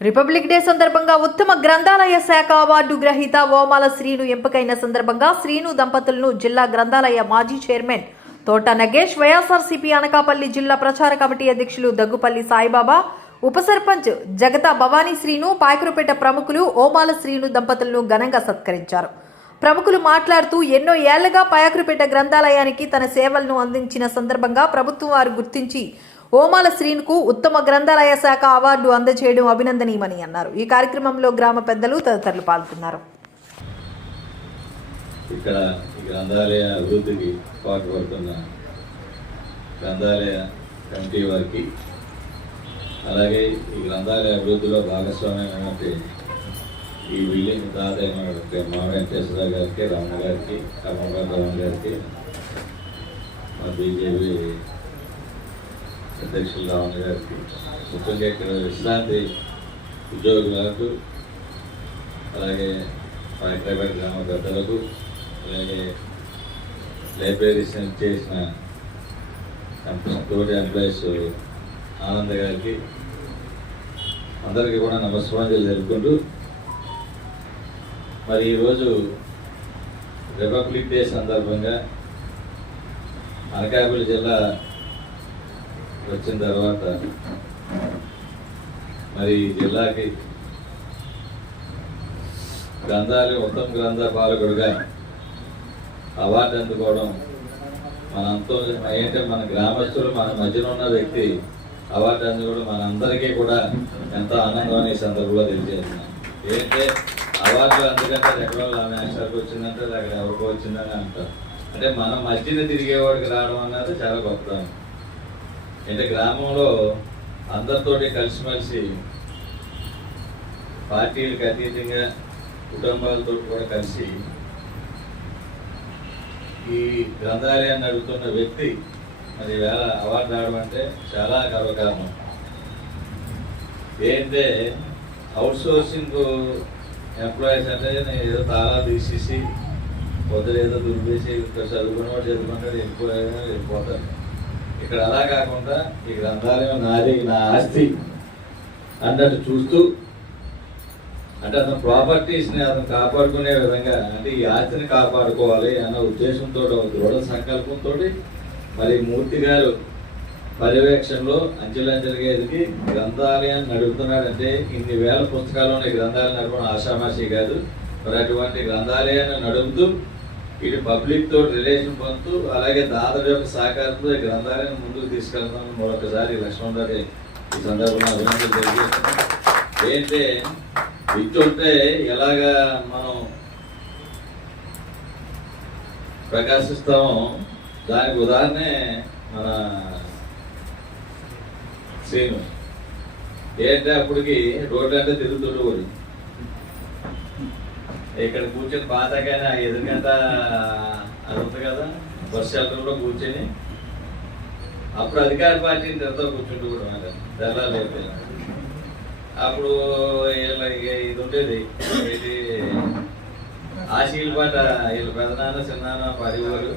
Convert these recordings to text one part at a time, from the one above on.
Republic day సందర్భంగా ఉత్తమ గ్రంథాలయ శాఖ అవార్డు గ్రహీత ఓమాల శ్రీను ఎంపికైన సందర్భంగా శ్రీను దంపతులను జిల్లా గ్రంథాలయ మాజీ చైర్మన్ తోట నగేష్ వైఎస్ఆర్సీపీ అనకాపల్లి జిల్లా ప్రచార కమిటీ అధ్యక్షులు దగ్గుపల్లి సాయిబాబా ఉప సర్పంచ్ జగత భవానీ శ్రీను పాయకురపేట ప్రముఖులు ఓమాల శ్రీను దంపతులను ఘనంగా సత్కరించారు. ప్రముఖులు మాట్లాడుతూ ఎన్నో ఏళ్ళుగా పాయకురపేట గ్రంథాలయానికి తన సేవలను అందించిన సందర్భంగా ప్రభుత్వం వారు గుర్తించి ఓమాల శ్రీనుకు ఉత్తమ గ్రంథాలయ శాఖ అవార్డు అందజేయడం అభినందనీయమని అన్నారు. ఈ కార్యక్రమంలో గ్రామ పెద్దలు తదితరులు పాల్గొన్నారు. ఇక్కడ ఈ గ్రంథాలయ అభివృద్ధికి పాటుపడుతున్న గ్రంథాలయ కమిటీ వారికి అలాగే ఈ గ్రంథాలయ అభివృద్ధిలో భాగస్వామ్యమైనటువంటి ఈ బిల్డింగ్ తాత అయినటువంటి మా వెంకటేశ్వర గారికి రమణ గారికి కమలగారు గారికి మా బీజేపీ అధ్యక్షులు రావణ గారికి ముఖ్యంగా ఇక్కడ విశ్రాంతి ఉద్యోగులకు అలాగే ప్రైవేట్ గ్రామ పెద్దలకు అలాగే లైబ్రరీస్ చేసిన తోటి ఎంప్లాయీస్ ఆనంద్ గారికి అందరికీ కూడా నమస్కారాలు తెలుపుకుంటూ మరి ఈరోజు రిపబ్లిక్ డే సందర్భంగా అనకాపల్లి జిల్లా వచ్చిన తర్వాత మరి జిల్లాకి గ్రంథాలు ఉత్తమ గ్రంథ పాలకుడుగా అవార్డు అందుకోవడం మనంతో ఏంటంటే మన గ్రామస్తులు మన మధ్యన ఉన్న వ్యక్తి అవార్డు అందుకోవడం మనందరికీ కూడా ఎంతో ఆనందం అనే సందర్భంలో తెలియజేస్తున్నాం ఏంటంటే అవార్డు అందుకంటే ఎక్కడో నేషనల్కి వచ్చిందంటే అక్కడ ఎవరికో వచ్చిందని అంటారు. అంటే మన మధ్యన తిరిగేవాడికి రావడం అన్నది చాలా గొప్పతనం. అంటే గ్రామంలో అందరితోటి కలిసిమెలిసి పార్టీలకు అతీతంగా కుటుంబాలతో కూడా కలిసి ఈ గ్రంథాలయాన్ని నడుపుతున్న వ్యక్తి మరి వేళ అవార్డు రావడం అంటే చాలా గర్వకారణం. ఏంటంటే అవుట్ సోర్సింగ్ ఎంప్లాయీస్ అంటే నేను ఏదో తాళా తీసేసి పొద్దున ఏదో దుర్పేసి చదువుకున్నవాడు చదువుకుంటాడు వెళ్ళిపోయాడు వెళ్ళిపోతాడు ఇక్కడ అలా కాకుండా ఈ గ్రంథాలయం నాది నా ఆస్తి అన్నట్టు చూస్తూ అంటే అతను ప్రాపర్టీస్ని అతను కాపాడుకునే విధంగా అంటే ఈ ఆస్తిని కాపాడుకోవాలి అన్న ఉద్దేశంతో ఒక దృఢ సంకల్పంతో మరి మూర్తి గారు పర్యవేక్షణలో అంచెలంచెలుగా ఎదిగి గ్రంథాలయాన్ని నడుపుతున్నాడంటే ఇన్ని వేల పుస్తకాలు ఉన్న ఈ గ్రంథాలయం నడపడం ఆషామాషి కాదు. మరి అటువంటి గ్రంథాలయాన్ని నడుపుతూ ఇటు పబ్లిక్తో రిలేషన్ పొందుతూ అలాగే దాదాపు యొక్క సహకారంతో ఈ గ్రంథాలను ముందుకు తీసుకెళ్తాం మరొకసారి లక్ష్మణ్ గారి ఈ సందర్భంగా అభినందనలు తెలియజేస్తున్నాం. ఏంటంటే వింటుంటే ఎలాగా మనం ప్రకాశిస్తామో దానికి ఉదాహరణే మన శ్రీను ఏంటంటే అప్పటికి రోడ్లు అంటే తిరుగుతుండకూడదు ఇక్కడ కూర్చొని పాతగానే ఆ ఎదురుగంట అది ఉంది కదా బస్ షెల్టర్లో కూర్చొని. అప్పుడు అధికార పార్టీ తెరతో కూర్చుంటూ కూడా తెల్లాలి అప్పుడు వీళ్ళ ఇది ఉండేది. ఇది ఆశీల పాట వీళ్ళ పెదనాన్న చిన్నాన్న పరివారు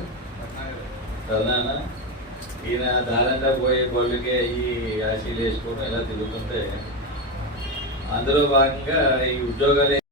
పెదనాన్న ఈయన దారంగా పోయే పళ్ళకి ఈ ఆశీలు వేసుకోవడం ఇలా తిరుగుతుంటే అందులో భాగంగా ఈ ఉద్యోగాలు